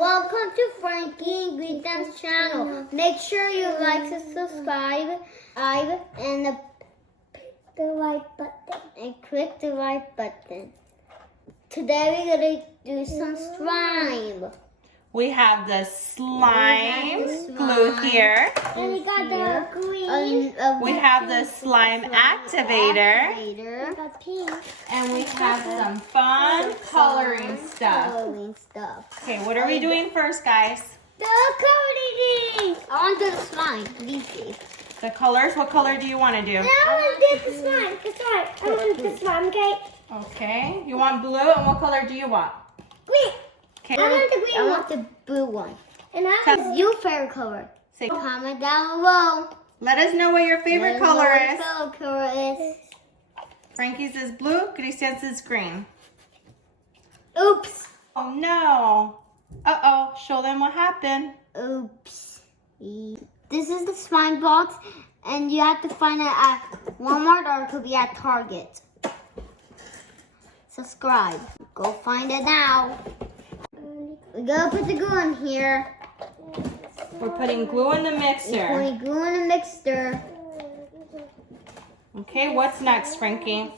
Welcome to Frankie and Greetham's channel. Make sure you like and subscribe and the like button. And click the like button. Today we're going to do some slime. We have the slime glue here. And we got the green. We have the slime activator. We got pink. And we have some fun coloring stuff. Okay, what are we doing first, guys? The coloring. I want to do the slime. These days. The colors? What color do you want to do? I want to do the slime. I want the slime, okay? Okay. You want blue, and what color do you want? Green. Okay. I want the green one. I want the blue one. And that's your favorite color. Say, comment down below. let us know what your favorite color is. Favorite color is. Frankie's is blue, Cristian's is green. Oops. Oh no. Uh-oh. Show them what happened. Oops. This is the slime box, and you have to find it at Walmart or it could be at Target. Subscribe. Go find it now. We gotta put the glue in here. We're putting glue in the We're mixer. putting glue in the mixer. Okay, what's next, Frankie?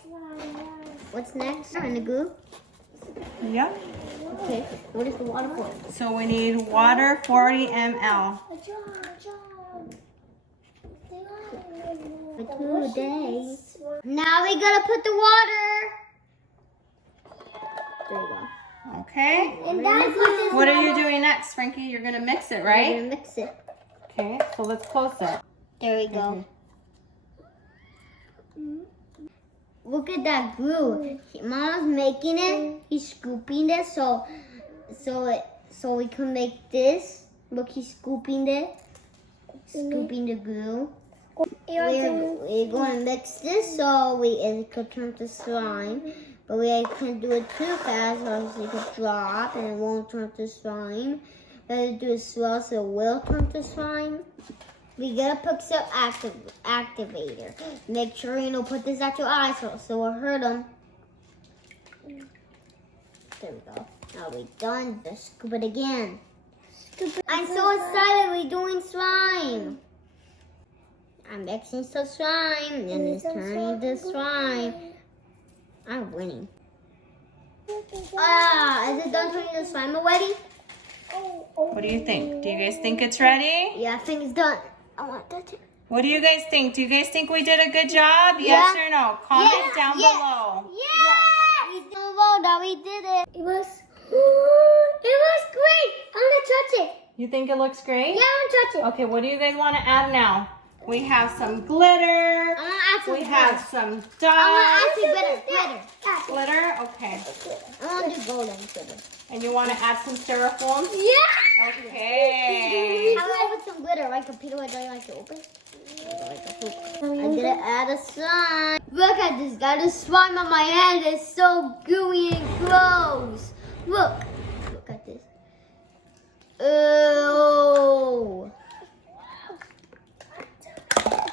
What's next? In the glue? Yep. Okay. What is the water for? So we need water, 40 ml. For 2 days. Now we gotta put the water. There you go. Okay. And that's what What are you doing next, Frankie? You're gonna mix it, We're right? gonna mix it. Okay, so let's close it. There we go. Look at that glue. Mama's making it. He's scooping it so we can make this. Look, he's scooping it. Scooping the glue. We're going to mix this so it could turn to slime. But we can't do it too fast or else it could drop and it won't turn to slime. We have to do it slow so it will turn to slime. We gotta put some activator. Make sure put this at your eyes so it will hurt them. There we go. Now we're done. Just scoop it again. I'm so excited. We're doing slime. I'm mixing some slime and it's turning to slime. I'm winning. Is it done turning to slime already? What do you think? Do you guys think it's ready? Yeah, I think it's done. I want to touch it. What do you guys think? Do you guys think we did a good job? Yes or no? Comment down below. Yeah! We did that. We did it. It was great. I want to touch it. You think it looks great? Yeah, I want to touch it. Okay, what do you guys want to add now? We have some glitter. I want to add some We glitter. have some dots. I want to add some glitter. Glitter? Okay. I want to do golden glitter. And you want to add some styrofoam? Yeah! Okay. How about with some glitter? Like a Peter, would you like to open? I'm gonna add a slime. Look at this, got a slime on my hand. It's so gooey and gross. Look at this. Oh,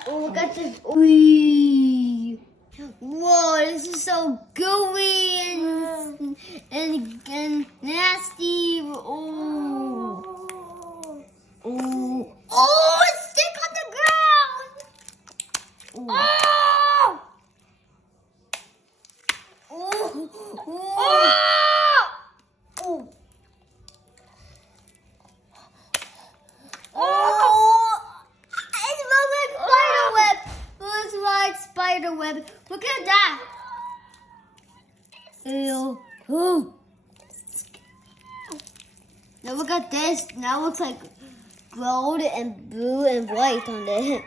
look at this. Wee. Whoa, this is so gooey and nasty. Oh. Oh. Oh, it's stick on the ground. Oh. Oh. Oh. Oh. Oh. It smells like spider web. It looks like spider web. Look at that. Ew. Oh. Now look at this. Now it looks like gold and blue and white on it.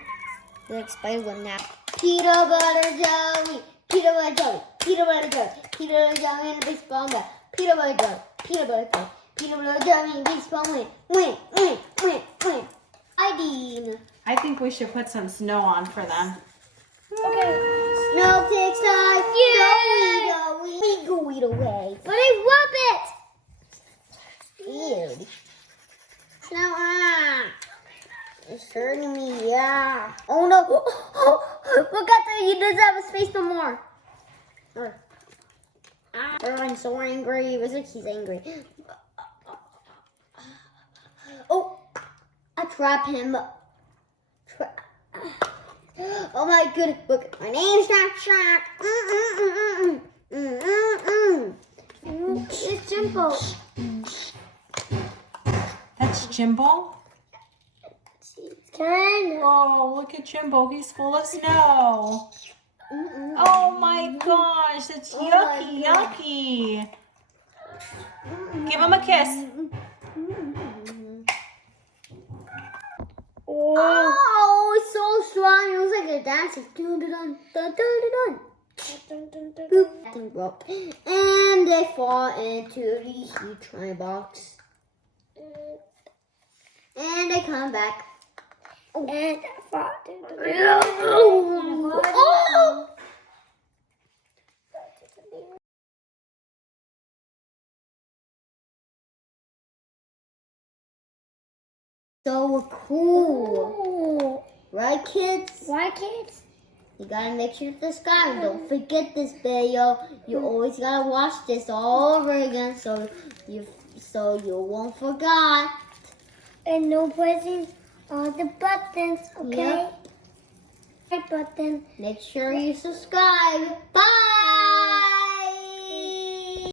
Like spider web now. Peanut butter jelly. Peanut butter jelly. Peanut butter jelly. Peanut butter jelly and a baseball bat. Peanut butter jelly. Peanut butter jelly. Peanut butter jelly and baseball win. Win. Win. Win. Win. I think we should put some snow on for them. Okay. Snow takes time. Yeah. We go eat away. But I love it. Ew. Snow. It's hurting me. Yeah. Oh no. Look at that. He doesn't have his face no more. I'm so angry. It was like he's angry. trap him. Oh my goodness! Look, my name's not Shark. It's Jimbo. That's Jimbo? Turn. Oh, look at Jimbo. He's full of snow. Oh my gosh, that's yucky, yucky. Give him a kiss. Oh, it's so strong. It was like a dancing. And they fall into the heat train box. And they come back. And I fall into the oh! So cool. Right, kids? Right, kids? You gotta make sure to subscribe. Don't forget this video. You always gotta watch this all over again so you won't forget. And no pressing all the buttons, okay? Yep. Right button. Make sure you subscribe. Bye.